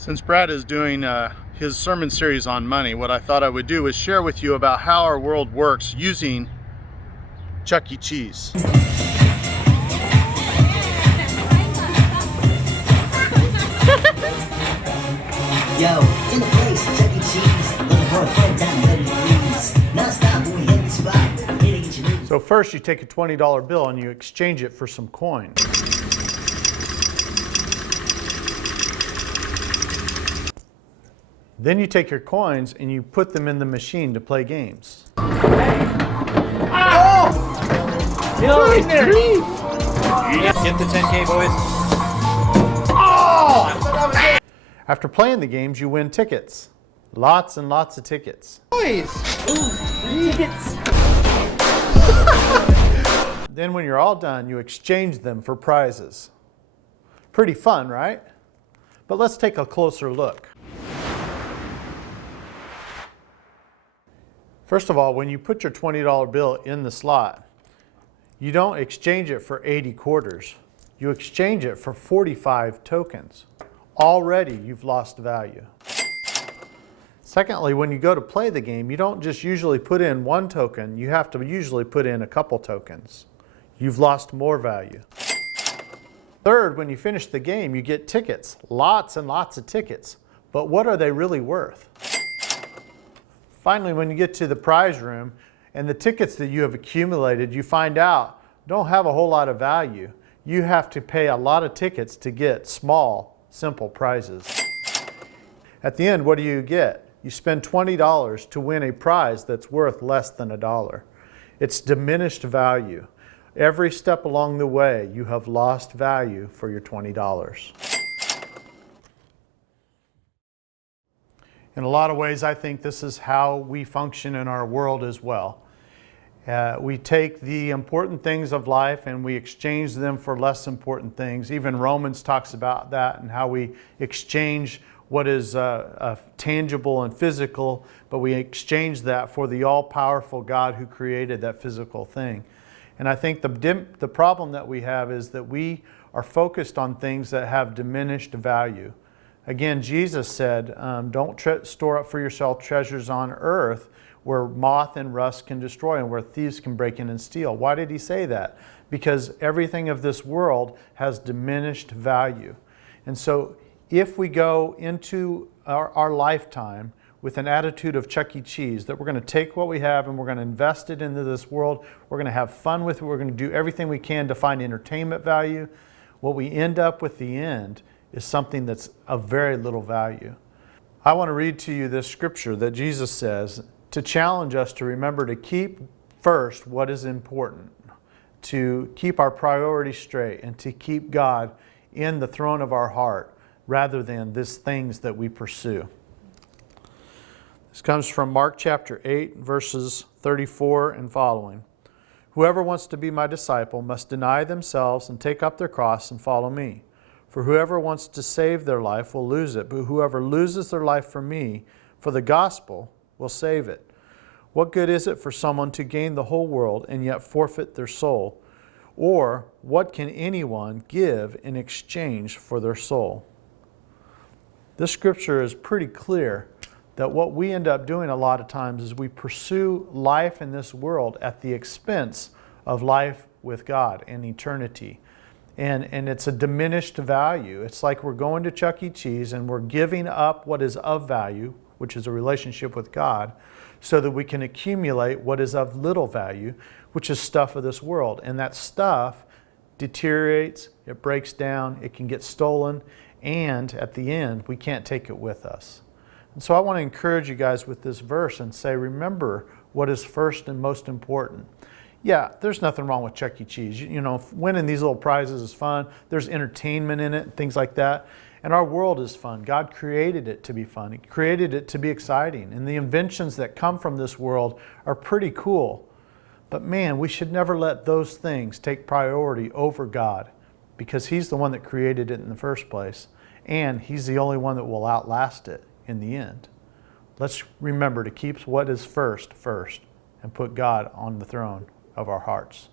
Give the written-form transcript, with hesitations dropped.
Since Brad is doing his sermon series on money, what I thought I would do is share with you about how our world works using Chuck E. Cheese. Yo, in the place, Chuck E. Cheese, looking for a friend down 30 degrees. Non-stop when we hit the spot, here to get your news. So first you take a $20 bill and you exchange it for some coin. Then you take your coins and you put them in the machine to play games. Oh! Good grief! Get the 10K, boys. Oh! After playing the games, you win tickets. Lots and lots of tickets. Boys! Tickets! Then when you're all done, you exchange them for prizes. Pretty fun, right? But let's take a closer look. First of all, when you put your $20 bill in the slot, you don't exchange it for 80 quarters. You exchange it for 45 tokens. Already you've lost value. Secondly, when you go to play the game, you don't just usually put in one token, you have to usually put in a couple tokens. You've lost more value. Third, when you finish the game, you get tickets, lots and lots of tickets. But what are they really worth? Finally, when you get to the prize room and the tickets that you have accumulated, you find out don't have a whole lot of value. You have to pay a lot of tickets to get small, simple prizes. At the end, what do you get? You spend $20 to win a prize that's worth less than $1. It's diminished value. Every step along the way, you have lost value for your $20. In a lot of ways, I think this is how we function in our world as well. We take the important things of life and we exchange them for less important things. Even Romans talks about that and how we exchange what is tangible and physical, but we exchange that for the all-powerful God who created that physical thing. And I think the problem that we have is that we are focused on things that have diminished value. Again, Jesus said, don't store up for yourself treasures on earth where moth and rust can destroy and where thieves can break in and steal. Why did he say that? Because everything of this world has diminished value. And so if we go into our lifetime with an attitude of Chuck E. Cheese, that we're going to take what we have and we're going to invest it into this world, we're going to have fun with it, we're going to do everything we can to find entertainment value, what we end up with the end is something that's of very little value. I want to read to you this scripture that Jesus says to challenge us to remember to keep first what is important, to keep our priorities straight, and to keep God in the throne of our heart rather than these things that we pursue. This comes from Mark chapter 8, verses 34 and following. Whoever wants to be my disciple must deny themselves and take up their cross and follow me. For whoever wants to save their life will lose it, but whoever loses their life for me, for the gospel, will save it. What good is it for someone to gain the whole world and yet forfeit their soul? Or what can anyone give in exchange for their soul? This scripture is pretty clear that what we end up doing a lot of times is we pursue life in this world at the expense of life with God and eternity. And it's a diminished value. It's like we're going to Chuck E. Cheese and we're giving up what is of value, which is a relationship with God, so that we can accumulate what is of little value, which is stuff of this world. And that stuff deteriorates, it breaks down, it can get stolen, and at the end, we can't take it with us. And so I want to encourage you guys with this verse and say, remember what is first and most important. Yeah, there's nothing wrong with Chuck E. Cheese. You know, winning these little prizes is fun. There's entertainment in it, things like that. And our world is fun. God created it to be fun. He created it to be exciting. And the inventions that come from this world are pretty cool. But man, we should never let those things take priority over God, because He's the one that created it in the first place. And He's the only one that will outlast it in the end. Let's remember to keep what is first, and put God on the throne of our hearts.